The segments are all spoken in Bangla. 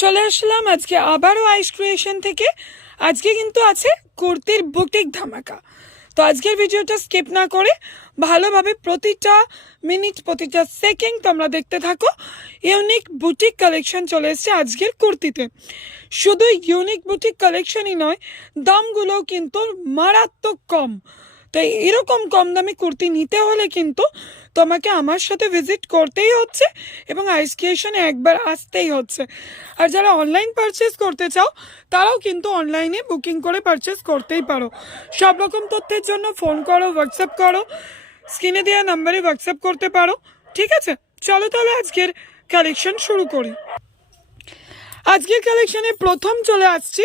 চলে আসলাম আজকে আবারও আইস ক্রিয়েশন থেকে। আজকে কিন্তু আছে কুর্তির বুটিক ধামাকা। তো আজকের ভিডিওটা স্কিপ না করে ভালোভাবে প্রতিটা মিনিট প্রতিটা সেকেন্ড তোমরা দেখতে থাকো। ইউনিক বুটিক কালেকশন চলে এসছে আজকের কুর্তিতে। শুধু ইউনিক বুটিক কালেকশনই নয়, দামগুলোও কিন্তু মারাত্মক কম। তাই এরকম কম দামি কুর্তি নিতে হলে কিন্তু তোমাকে আমার সাথে ভিজিট করতেই হচ্ছে এবং আইস ক্রিয়েশনে একবার আসতেই হচ্ছে। আর যারা অনলাইন পারচেস করতে চাও, তারাও কিন্তু অনলাইনে বুকিং করে পারচেস করতেই পারো। সব রকম তথ্যের জন্য ফোন করো হোয়াটসঅ্যাপ করো স্ক্রিনে দেওয়া নাম্বারে হোয়াটসঅ্যাপ করতে পারো। ঠিক আছে? চলো তাহলে আজকের কালেকশন শুরু করি। আজকের কালেকশনে প্রথম চলে আসছি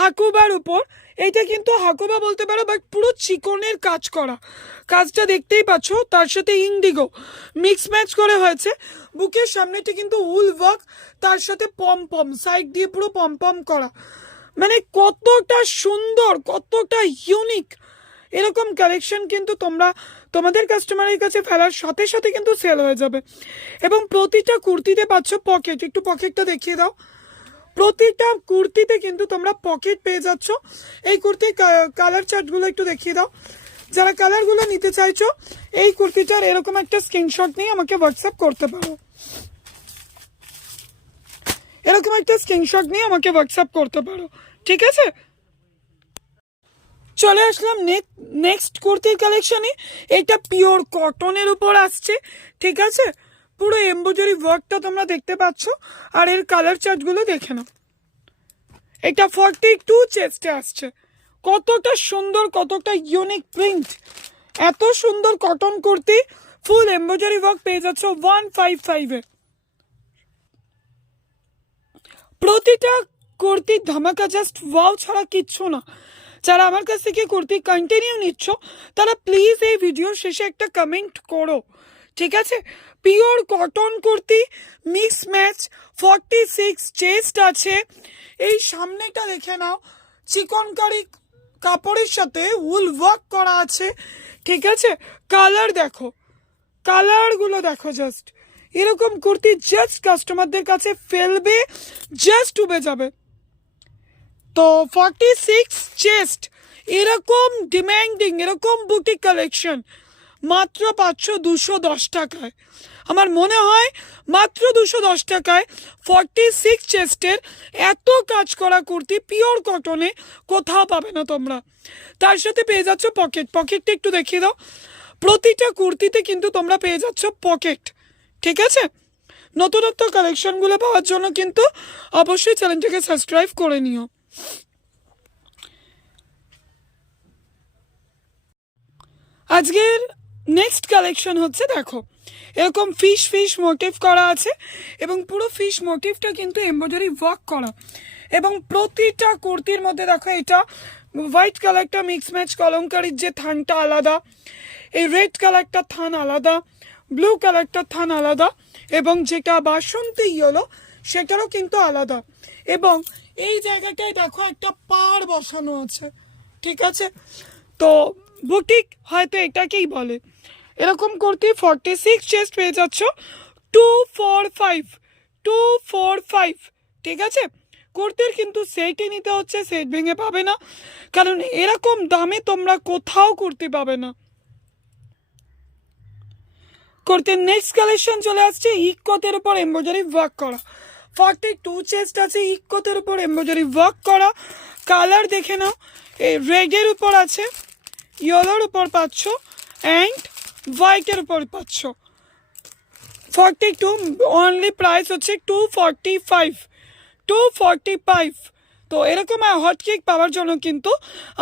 হাকুবার উপর। এইটা কিন্তু হাকুবা বলতে পারো বাট পুরো চিকনের কাজ করা। কাজটা দেখতেই পাচ্ছ, তার সাথে ইন্ডিগো মিক্স ম্যাচ করে হয়েছে। বুকের সামনেটা কিন্তু উল ওয়ার্ক তার সাথে পম পম সাইড দিয়ে পুরো পম পম করা। মানে কতটা সুন্দর, কতটা ইউনিক এরকম কালেকশন কিন্তু তোমরা তোমাদের কাস্টমারের কাছে ফেলার সাথে সাথে কিন্তু সেল হয়ে যাবে। এবং প্রতিটা কুর্তিতে পাচ্ছ পকেট একটু পকেটটা দেখিয়ে দাও। প্রতিটা কুর্তিতে কিন্তু তোমরা পকেট পেয়ে যাচ্ছ। এই কুর্তির কালার চার্টগুলো একটু দেখিয়ে দাও। যারা কালারগুলো নিতে চাইছো, এই কুর্তিটার এরকম একটা স্ক্রিনশট নিয়ে আমাকে হোয়াটসঅ্যাপ করতে পারো। এরকম একটা স্ক্রিনশট নিয়ে আমাকে হোয়াটসঅ্যাপ করতে পারো। ঠিক আছে? চলে আসলাম নেক্সট কুর্তির কালেকশনে এটা পিওর কটনের উপর আসছে। ঠিক আছে? পুরো এম্বোজারি ওয়ার্কটা তোমরা দেখতে পাচ্ছ, আর এর কালার চার্টগুলো দেখে নাও। এটা ফর্টি টু চেস্টে আসছে। কতটা সুন্দর, কতটা ইউনিক প্রিন্ট এত সুন্দর cotton kurti full embroidery work পেয়ে যাচ্ছ ওয়ান ফাইভ ফাইভে প্রতিটা কুর্তির ধামাকা জাস্ট ওয়াও ছাড়া কিচ্ছু না। যারা আমার কাছ থেকে কুর্তি কন্টিনিউ নিচ্ছ, তারা প্লিজ এই ভিডিও শেষে একটা কমেন্ট করো। ঠিক আছে? Pure cotton kurti, mix match forty six chest আছে। এই সামনেটা দেখে নাও, চিকনকারি কাপড়ের সাথে উল ওয়ার্ক করা আছে। ঠিক আছে? কালার দেখো। কালারগুলো দেখো জাস্ট এরকম কুর্তি জাস্ট কাস্টমারদের কাছে ফেলবে জাস্ট উবে যাবে। তো ফর্টি সিক্স চেস্ট এরকম ডিম্যান্ডিং এরকম বুটিক কালেকশন মাত্র পাঁচশো দুশো দশ টাকায়। আমার মনে হয় মাত্র দুশো দশ টাকায় ফর্টি সিক্স চেস্টের এত কাজ করা কুর্তি পিওর কটনে কোথাও পাবে না তোমরা। তার সাথে পেয়ে যাচ্ছ পকেট পকেটটা একটু দেখিয়ে দাও। প্রতিটা কুর্তিতে কিন্তু তোমরা পেয়ে যাচ্ছ পকেট ঠিক আছে? নতুনত্ব কালেকশনগুলো পাওয়ার জন্য কিন্তু অবশ্যই চ্যানেলটাকে সাবস্ক্রাইব করে নিও। আজকের নেক্সট কালেকশন হচ্ছে, দেখো, এরকম ফিশ ফিশ মোটিভ করা আছে এবং পুরো ফিশ মোটিভটা কিন্তু এমব্রয়ডারি ওয়ার্ক করা। এবং প্রতিটা কুর্তির মধ্যে দেখো, এটা হোয়াইট কালারটা মিক্স ম্যাচ কলমকারির যে থানটা আলাদা, এই রেড কালারটা থান আলাদা ব্লু কালারটা থান আলাদা এবং যেটা বাসন্তী ইয়েলো, সেটারও কিন্তু আলাদা। এবং এই জায়গাটায় দেখো, একটা পাড় বসানো আছে, ঠিক আছে? তো বুটিক হয়তো এটাকেই বলে। এরকম কুর্তি ফর্টি সিক্স চেস্ট পেয়ে যাচ্ছ two four five two four five ঠিক আছে? কুর্তির কিন্তু সেটই নিতে হচ্ছে সেট ভেঙে পাবে না। কারণ এরকম দামে তোমরা কোথাও কুর্তি পাবে না। কুর্তির নেক্সট কালেকশন চলে আসছে ইকোতের উপর এমব্রয়ডারি ওয়ার্ক করা। ফর্টি টু চেস্ট আছে ইকোতের উপর এমব্রয়ডারি ওয়ার্ক করা। কালার দেখে নাও, এই রেডের উপর আছে। ইয়েলোর উপর পাচ্ছ অ্যান্ড হোয়াইটের উপর পাচ্ছ। ফর্টি টু অনলি প্রাইস হচ্ছে two forty five two forty five তো এরকম হট কেক পাওয়ার জন্য কিন্তু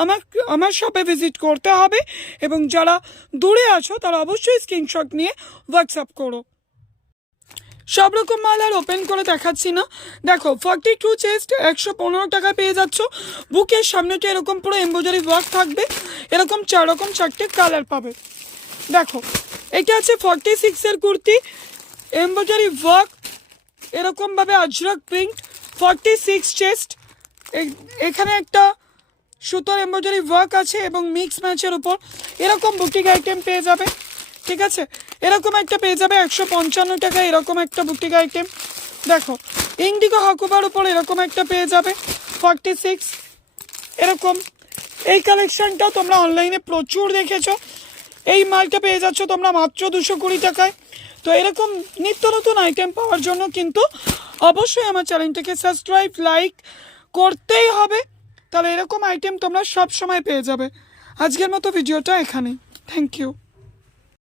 আমার আমার শপে ভিজিট করতে হবে এবং যারা দূরে আছো তারা অবশ্যই স্ক্রিনশট নিয়ে হোয়াটসঅ্যাপ করো। সব রকম মাল আর ওপেন করে দেখাচ্ছি না। দেখো ফর্টি টু চেস্ট একশো পনেরো টাকা পেয়ে যাচ্ছ। বুকের সামনেটা এরকম পুরো এম্বোজারি ওয়ার্ক থাকবে। এরকম চার রকম চারটে কালার পাবে। দেখো, এটা আছে ফর্টি সিক্সের কুর্তি এম্বোজারি ওয়ার্ক এরকমভাবে Ajrak print forty six chest এখানে একটা সুতোর এম্বোজারি ওয়ার্ক আছে এবং মিক্স ম্যাচের উপর। এরকম বুটিক আইটেম পেয়ে যাবে, ঠিক আছে? এরকম একটা পেয়ে যাবে একশো পঞ্চান্ন টাকা, এরকম একটা বুটিক আইটেম দেখো ইন্ডিগো হাকুবার উপর এরকম একটা পেয়ে যাবে ফর্টি সিক্স এরকম। এই কালেকশানটা তোমরা অনলাইনে প্রচুর দেখেছ। এই মালটা পেয়ে যাচ্ছ তোমরা মাত্র দুশো কুড়ি টাকায়। তো এরকম নিত্য নতুন আইটেম পাওয়ার জন্য কিন্তু অবশ্যই আমার চ্যানেলটাকে সাবস্ক্রাইব লাইক করতেই হবে। তাহলে এরকম আইটেম তোমরা সব সময় পেয়ে যাবে। আজকের মতো ভিডিওটা এখানেই। Thank you